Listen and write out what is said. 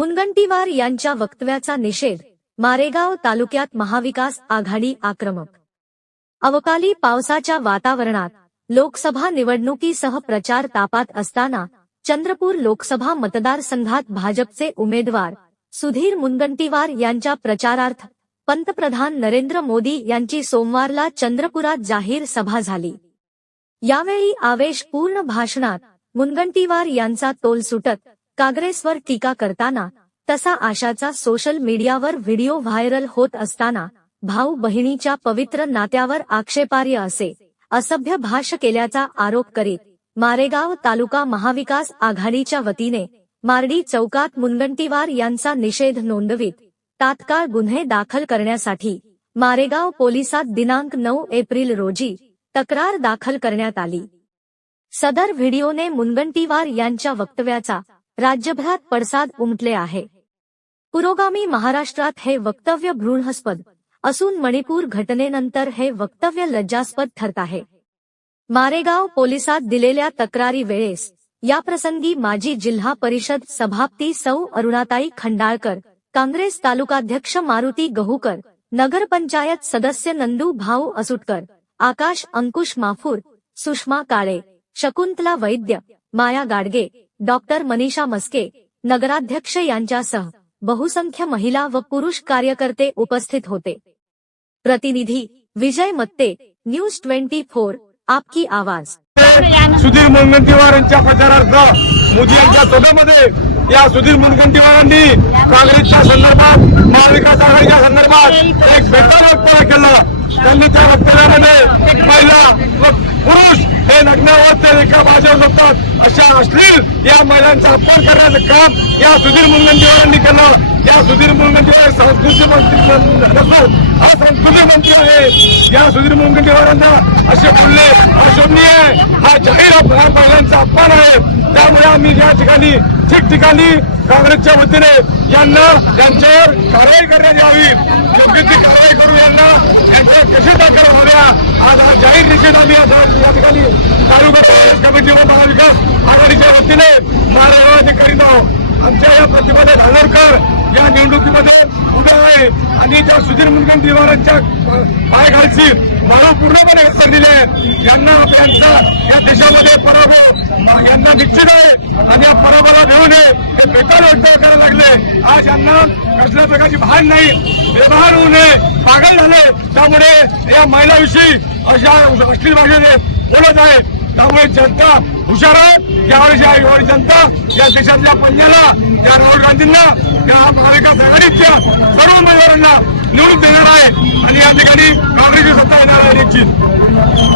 मुनगंटीवार यांच्या वक्तव्याचा निषेध मारेगाव तालुक्यात महाविकास आघाडी आक्रमक. अवकाली पावसाच्या वातावरणात लोकसभा निवडणुकीसह प्रचार तापात असताना चंद्रपूर लोकसभा मतदारसंघात भाजपचे उमेदवार सुधीर मुनगंटीवार यांच्या प्रचारार्थ पंतप्रधान नरेंद्र मोदी यांची सोमवारला चंद्रपुरात जाहीर सभा झाली. यावेळी आवेशपूर्ण भाषणात मुनगंटीवार यांचा तोल सुटत काँग्रेसवर टीका करताना तसा आशाचा सोशल मीडियावर व्हिडिओ व्हायरल होत असताना भाऊ बहिणीच्या पवित्र नात्यावर आक्षेपार्ह असे असभ्य भाष्य केल्याचा आरोप करीत मारेगाव तालुका महाविकास आघाडीच्या वतीने मार्डी चौकात मुनगंटीवार यांचा निषेध नोंदवित तात्काळ गुन्हे दाखल करण्यासाठी मारेगाव पोलिसात दिनांक नऊ एप्रिल रोजी तक्रार दाखल करण्यात आली. सदर व्हिडिओने मुनगंटीवार यांच्या वक्तव्याचा राज्यभरात पडसाद उमटले आहे. पुरोगामी महाराष्ट्रात हे वक्तव्य भ्रूणस्पद असून मणिपूर घटनेनंतर हे वक्तव्य लज्जास्पद ठरत आहे. मारेगाव पोलिसात दिलेल्या तक्रारी वेळेस याप्रसंगी माजी जिल्हा परिषद सभापती सौ अरुणाताई खंडाळकर काँग्रेस तालुकाध्यक्ष मारुती गहूकर नगरपंचायत सदस्य नंदू भाऊ असुटकर आकाश अंकुश माफूर सुषमा काळे शकुंतला वैद्य माया गाडगे डॉक्टर मनीषा मस्के नगराध्यक्ष यांच्यासह बहुसंख्य महिला व पुरुष कार्यकर्ते उपस्थित होते. प्रतिनिधी Vijay Matte news twenty four Aapki Awaaz. Sudhir Mungantiwar यांच्या प्रचारार्थ मोदी यांच्या सभेमध्ये या सुधीर मुनगंटीवारांनी काँग्रेसच्या संदर्भात महाविकास आघाडीच्या संदर्भात एक बेताल वक्तव्य केलं. त्यांनी त्या वक्तव्यामध्ये महिला व पुरुष हे लग्नावर रेखा बाजूला जपतात. अशा अश्लील या महिलांचा अपमान करण्याचं काम या सुधीर मुनगंटीवारांनी केलं. या सुधीर मुनगंटीवार संस्कृती मंत्री नसून हा संस्कृती मंत्री आहे. या सुधीर मुनगंटीवारांना असे बोलले अशोभनीय आहे. हा जाहीर अप- महिलांचा अपमान आहे. त्यामुळे आम्ही या ठिकाणी ठिकठिकाणी काँग्रेसच्या वतीने यांना त्यांच्यावर कारवाई करण्यात यावी. योग्य ती कारवाई करू यांना यांच्यावर कशी आज निषेध आम्ही या ठिकाणी तालुका काँग्रेस कमिटी व महाविकास आघाडीच्या वतीने महाराष्ट्राचे करीत आहोत आमच्या या प्रतिभा धानोरकर या निवडणुकीमध्ये उभे आहे. आणि त्या सुधीर मुनगंटीवारांच्या पायघाडची मानव पूर्णपणे घसरलेली आहे यांना यांचा या देशामध्ये पराभव यांना निश्चित आहे. आणि या पराभवाला घेऊ नये हे बेकार व्यवसाय करायला लागले. आज यांना कसल्या प्रकारची भान नाही. व्यवहार होऊ नये. पागल झाले. त्यामुळे या महिलाविषयी अशा अश्लील भाषेने बोलत आहे. त्यामुळे जनता हुशार आहे. यावेळेस या युवा जनता या देशातल्या पंजाला या राहुल गांधींना या महाविकास आघाडीच्या सर्व उमेदवारांना निवडून देणार आहे. आणि या ठिकाणी काँग्रेसची सत्ता येणार आहे निश्चित.